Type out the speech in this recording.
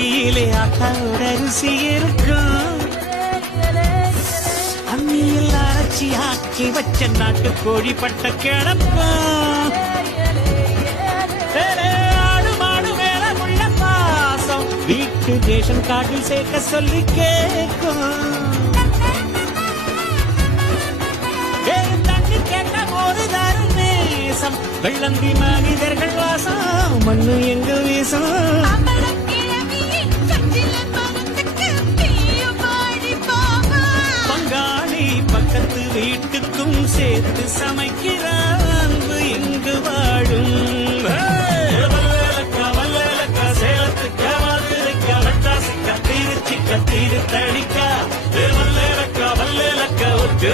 ரொட்டியிலே ஆத்தாவோட ருசி இருக்கும். அம்மியில் அரைச்சி ஆக்கி வச்ச நாட்டு கோழி பட்ட கிடப்போம். ஆடு மாடு மேல உள்ள பாசம் வீட்டு ரேஷன் கார்டில் சேர்க்க சொல்லி கேட்கும். தண்ணி கேட்ட போது தரும் நேசம் வெள்ளந்தி மனிதர்கள் வாசம் மண்ணு எங்க வீசம். பங்காளி பக்கத்து வீட்டுக்கும் சேர்த்து சமைக்கிற அன்பு இங்கு வாழும். வல்லலக்கா சேலத்துக்கா மதுரைக்கா வட்டாசிக்கா திருச்சிக்கா திருத்தணிக்கா வல்லலக்கா ஒட்டு